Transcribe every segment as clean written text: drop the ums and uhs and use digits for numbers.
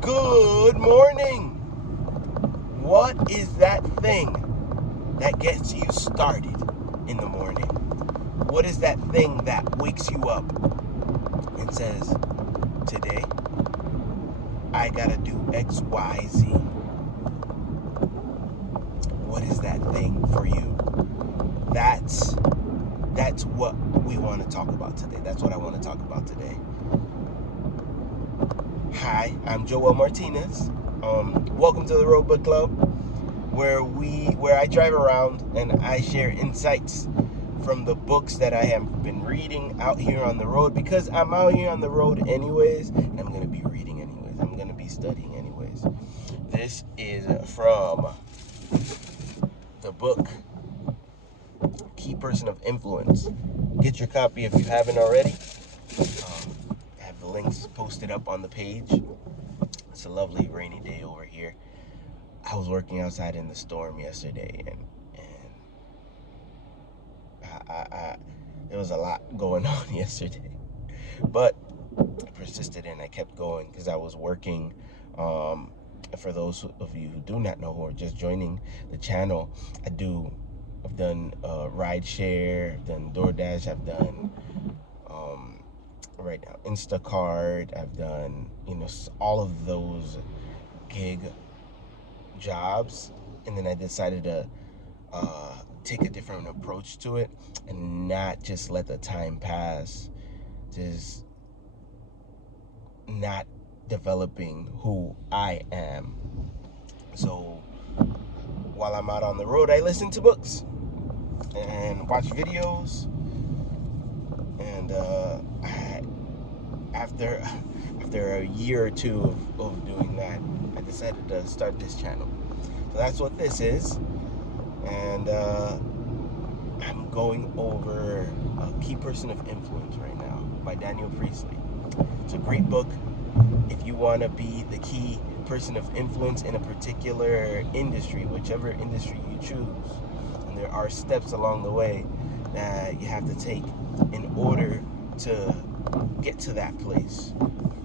Good morning. What is that thing that gets you started in the morning? What is that thing that wakes you up and says, today I gotta do X, Y, Z? What is that thing for you? That's what we want to talk about today. That's what I want to talk about today. Hi, I'm Joel Martinez. Welcome to the Road Book Club, where I drive around and I share insights from the books that I have been reading out here on the road, because I'm out here on the road anyways, and I'm going to be reading anyways. I'm going to be studying anyways. This is from the book Key Person of Influence. Get your copy if you haven't already. I have the links posted up on the page. It's a lovely rainy day over here. I was working outside in the storm yesterday, and there was a lot going on yesterday, but I persisted and I kept going because I was working. For those of you who do not know, who are just joining the channel, I've done ride share, I've done DoorDash, I've done right now Instacart, I've done all of those gig jobs, and then I decided to take a different approach to it and not just let the time pass, just not developing who I am. So while I'm out on the road, I listen to books and watch videos, and after a year or two of doing that, I decided to start this channel. So that's what this is, and I'm going over Key Person of Influence right now by Daniel Priestley. It's a great book if you want to be the key person of influence in a particular industry, whichever industry you choose. And there are steps along the way that you have to take in order to get to that place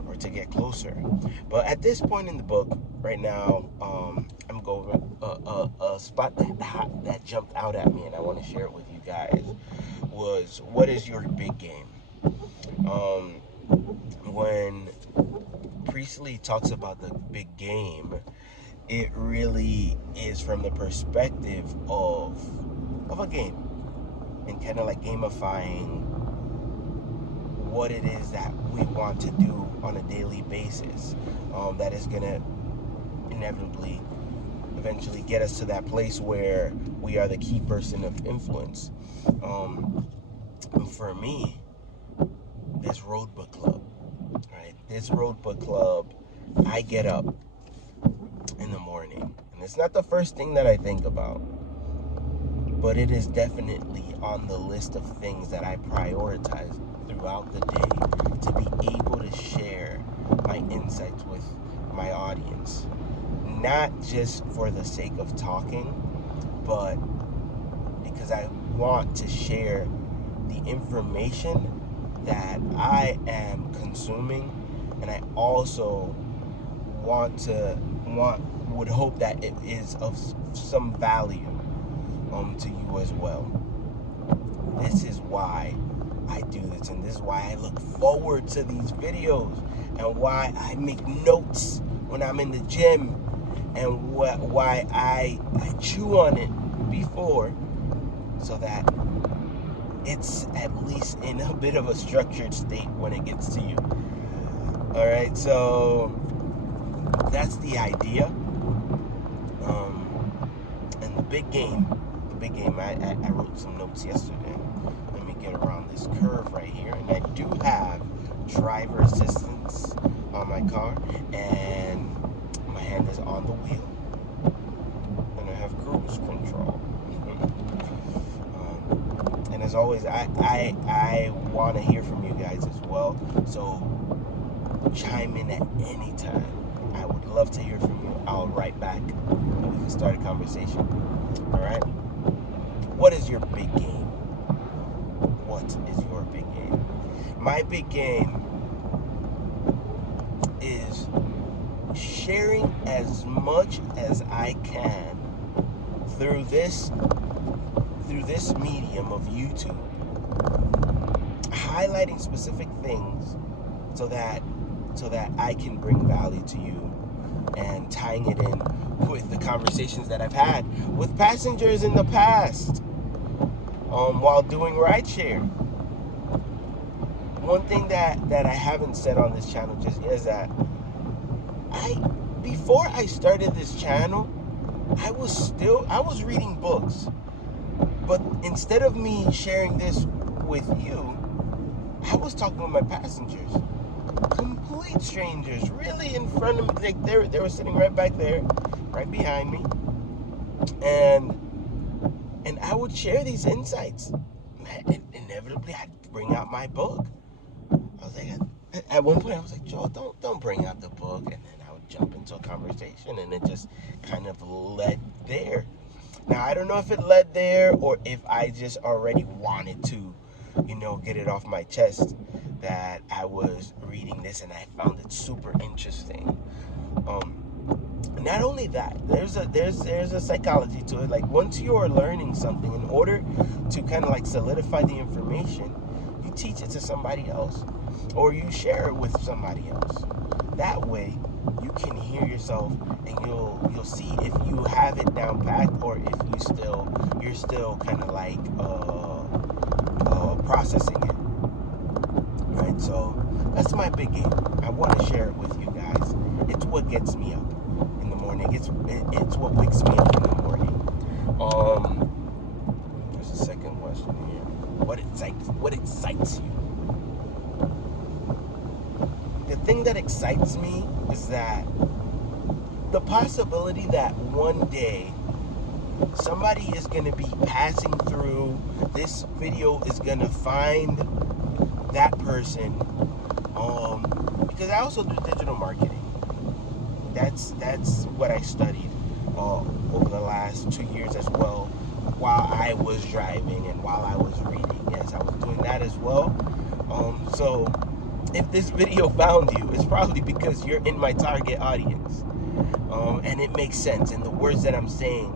or to get closer. But at this point in the book right now, I'm going a spot that jumped out at me, and I want to share it with you guys, was, what is your big game? When Priestley talks about the big game, it really is from the perspective of a game, and kind of like gamifying what it is that we want to do on a daily basis, that is going to inevitably eventually get us to that place where we are the key person of influence. For me, this Road Book Club, right? This Road Book Club, I get up in the morning, and it's not the first thing that I think about, but it is definitely on the list of things that I prioritize throughout the day, to be able to share my insights with my audience, not just for the sake of talking, but because I want to share the information that I am consuming, and I also would hope that it is of some value to you as well. This is why I do this, and this is why I look forward to these videos, and why I make notes when I'm in the gym, and why I chew on it before, so that it's at least in a bit of a structured state when it gets to you. All right, so that's the idea. And the big game, I wrote some notes yesterday. Let me get around this curve right here, and I do have driver assistance on my car, and my hand is on the wheel, and I have cruise control. And as always, I want to hear from you guys as well, so chime in at any time. I would love to hear from you. I'll write back, and we can start a conversation. All right? What is your big game? What is your big game? My big game is sharing as much as I can through this medium of YouTube, highlighting specific things so that I can bring value to you, and tying it in with the conversations that I've had with passengers in the past while doing rideshare. One thing that I haven't said on this channel just yet is that before I started this channel, I was reading books. But instead of me sharing this with you, I was talking with my passengers. Complete strangers, really in front of me. Like they were sitting right back there, right behind me. And I would share these insights. And inevitably, I'd bring out my book. I was like, at one point, I was like, Joel, don't bring out the book. And then I would jump into a conversation, and it just kind of led there. Now, I don't know if it led there or if I just already wanted to, get it off my chest that I was reading this and I found it super interesting. Not only that, there's a psychology to it. Like, once you're learning something, in order to kind of like solidify the information, you teach it to somebody else or you share it with somebody else. That way, you can hear yourself and you'll see if you have it down packed or if you're still kind of like processing it. Right? So that's my big game. I want to share it with you guys. It's what gets me up in the morning. It's what wakes me up in the morning. There's a second question here. What excites you? The thing that excites me is that the possibility that one day somebody is going to be passing through this video, is going to find that person, because I also do digital marketing. That's what I studied over the last 2 years as well, while I was driving and while I was reading. Yes, I was doing that as well. So if this video found you, it's probably because you're in my target audience, and it makes sense, and the words that I'm saying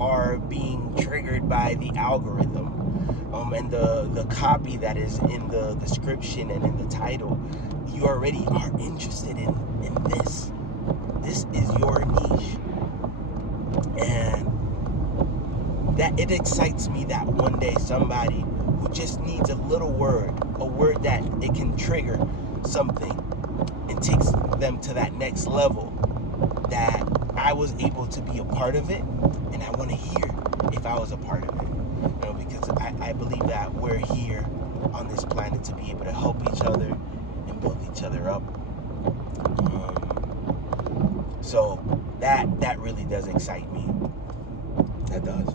are being triggered by the algorithm, and the copy that is in the description and in the title. You already are interested in this. This is your niche, and that it excites me that one day somebody who just needs a little word, a word that it can trigger something and takes them to that next level, that I was able to be a part of it, and I want to hear if I was a part of it. Because I believe that we're here on this planet to be able to help each other and build each other up. So that really does excite me. It does.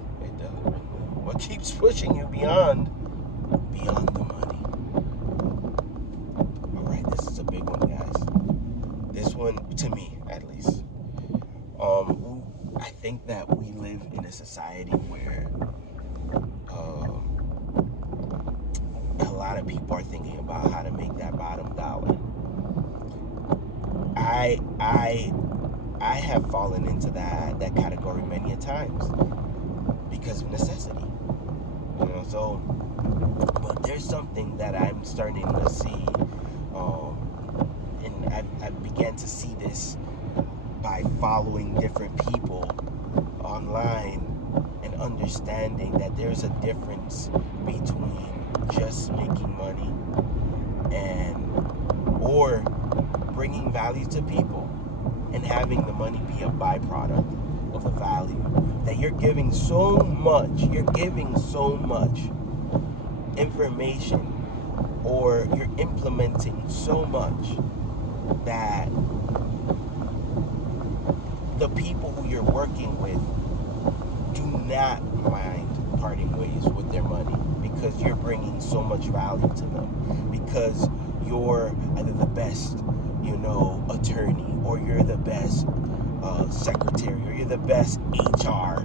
What keeps pushing you beyond the money? All right, this is a big one, guys. This one, to me at least. I think that we live in a society where a lot of people are thinking about how to make that bottom dollar. I have fallen into that category many a times because of necessity. So, but there's something that I'm starting to see, and I began to see this by following different people online and understanding that there's a difference between just making money or bringing value to people and having the money be a byproduct of the value. That you're giving so much information, or you're implementing so much that the people who you're working with do not mind parting ways with their money, because you're bringing so much value to them, because you're either the best, attorney, or you're the best secretary, or you're the best HR,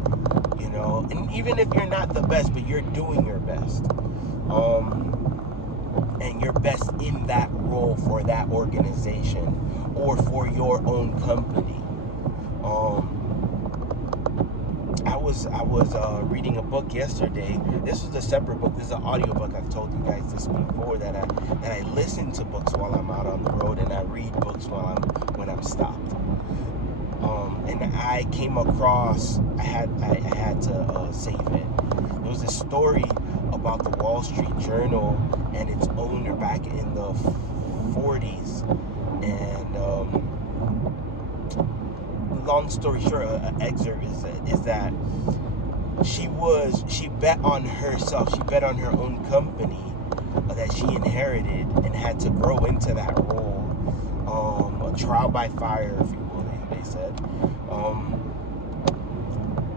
and even if you're not the best, but you're doing your best. and you're best in that role for that organization or for your own company. I was reading a book yesterday. This was a separate book. This is an audiobook. I've told you guys this before, that I listen to books while I'm out on the road, and I read books when I'm stopped. And I came across, I had to save it. There was a story about the Wall Street Journal and its owner back in the 40s, and long story short, an excerpt is that she bet on herself. She bet on her own company that she inherited and had to grow into that role. A trial by fire, if you will, they said.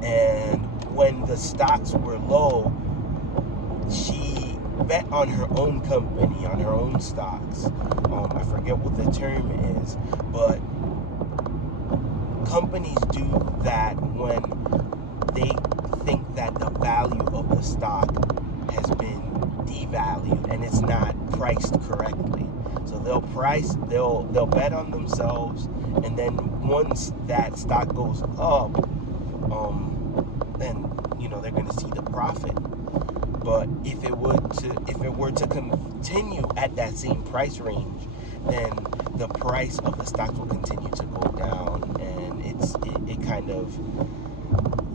And when the stocks were low, she bet on her own company, on her own stocks. I forget what the term is, but companies do that when they think that the value of the stock has been devalued and it's not priced correctly. So they'll bet on themselves, and then once that stock goes up, then they're going to see the profit. But if it were to continue at that same price range, then the price of the stock will continue to go down, and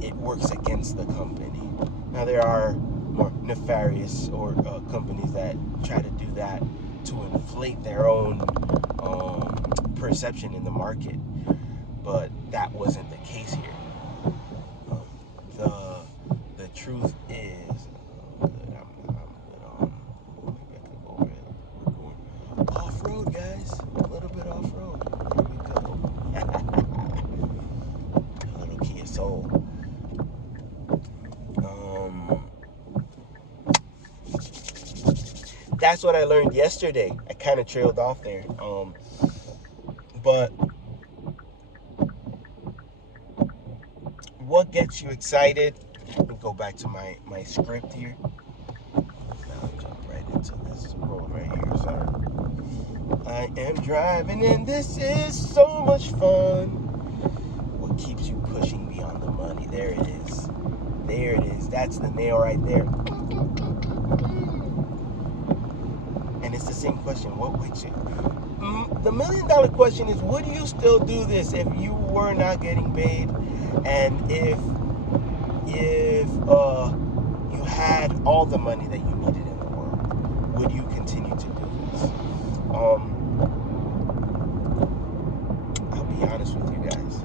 it works against the company. Now there are more nefarious or companies that try to do that to inflate their own perception in the market, but that wasn't the case here. The truth is, maybe I could go over it. We're going off-road, guys. A little bit off-road. There we go. A little Kia Soul. That's what I learned yesterday. I kind of trailed off there. But what gets you excited? Let me go back to my script here. Now I'll jump right into this road right here. Sorry. I am driving and this is so much fun. What keeps you pushing beyond the money? There it is. There it is. That's the nail right there. And it's the same question. What wakes you? The $1 million question is, would you still do this if you were not getting paid? And if you had all the money that you needed in the world, would you continue to do this? I'll be honest with you guys.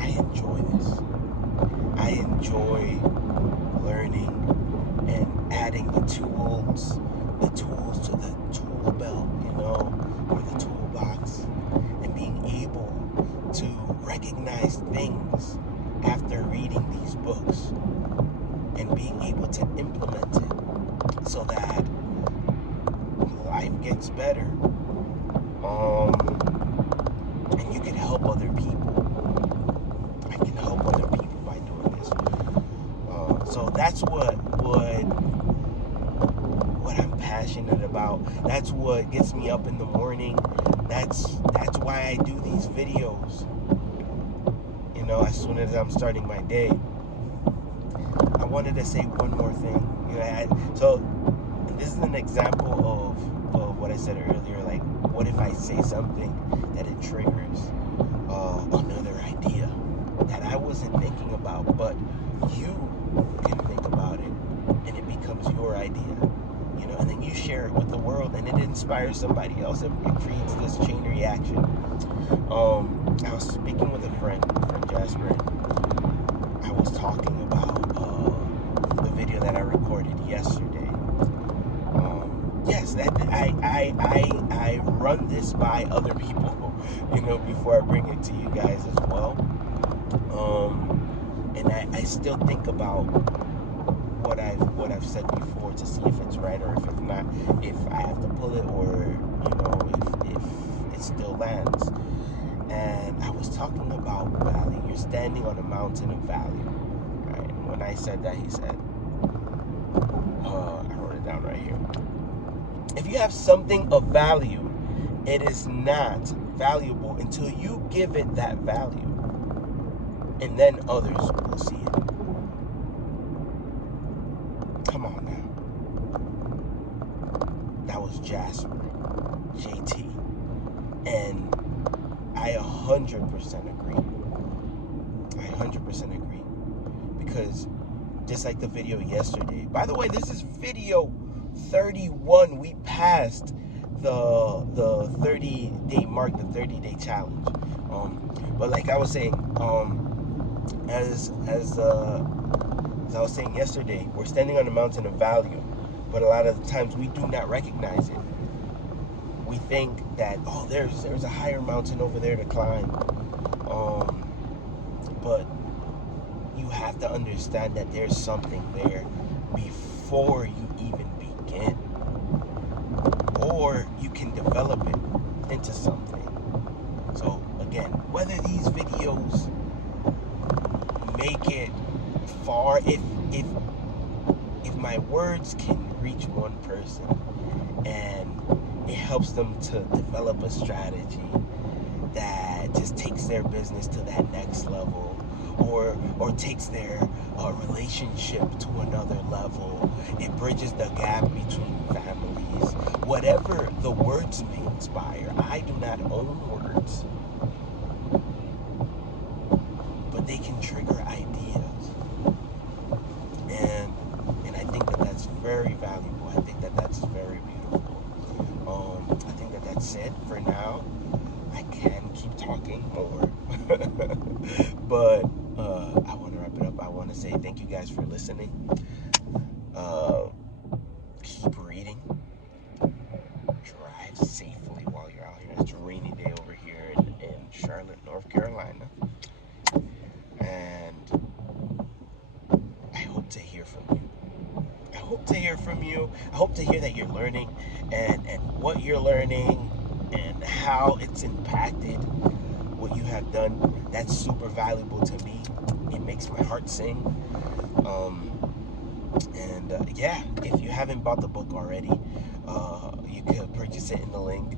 I enjoy this. I enjoy learning and adding the tools to the tool belt, or the toolbox, and being able to recognize things after reading these books and being able to implement it so that life gets better. And you can help other people. I can help other people by doing this. So that's what I'm passionate about. That's what gets me up in the morning. That's why I do these videos. As soon as I'm starting my day. I wanted to say one more thing. So this is an example of what I said earlier. Like, what if I say something that it triggers another idea that I wasn't thinking about, but you can think about it, and it becomes your idea. And then you share it with the world, and it inspires somebody else. It creates this chain reaction. I was speaking with a friend Jasper. I was talking about the video that I recorded yesterday. Yes, that I run this by other people, before I bring it to you guys as well. And I still think about what I've said before to see if it's right, or if not, if I have to pull it, or if it still lands. And I was talking about valley. You're standing on a mountain of value, right? And when I said that, he said, I wrote it down right here. If you have something of value, it is not valuable until you give it that value. And then others will see it. Come on now. That was Jasper, JT. And I 100% agree. I 100% agree. Because just like the video yesterday. By the way, this is video 31. We passed the 30-day mark, the 30-day challenge. But like I was saying, as I was saying yesterday, we're standing on a mountain of value, but a lot of the times we do not recognize it. We think that, oh, there's a higher mountain over there to climb, but you have to understand that there's something there before you even begin, or you can develop it into something. So again, whether these videos make it far, if my words can reach one person and it helps them to develop a strategy that just takes their business to that next level, or takes their relationship to another level, it bridges the gap between families, whatever the words may inspire. I do not own words, but they can trigger ideas, and I think that that's very valuable. I think that that's very beautiful. I think that that's it for now. I can keep talking more, but I want to wrap it up. I want to say thank you guys for listening. Keep reading. Drive safely while you're out here. It's a rainy day over here in Charlotte, North Carolina. And I hope to hear from you. I hope to hear from you. I hope to hear that you're learning and what you're learning and how it's impacted what you have done. That's super valuable to me. It makes my heart sing. Yeah, if you haven't bought the book already, you could purchase it in the link.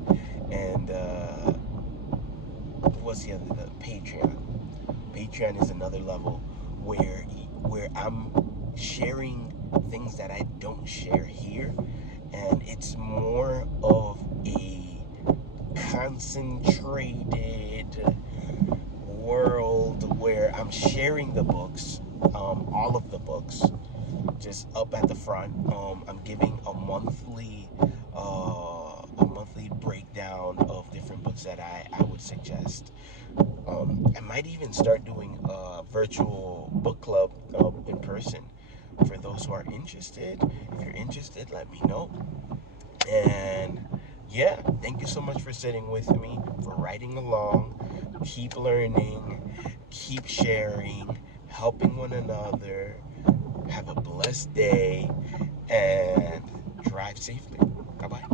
And what's the other? The Patreon. Patreon is another level where I'm sharing things that I don't share here, and it's more of a concentrated world where I'm sharing the books, all of the books, just up at the front. I'm giving a monthly breakdown of different books that I would suggest. I might even start doing a virtual book club in person for those who are interested. If you're interested, let me know. And yeah, thank you so much for sitting with me, for riding along. Keep learning, keep sharing, helping one another. Have a blessed day and drive safely. Bye-bye.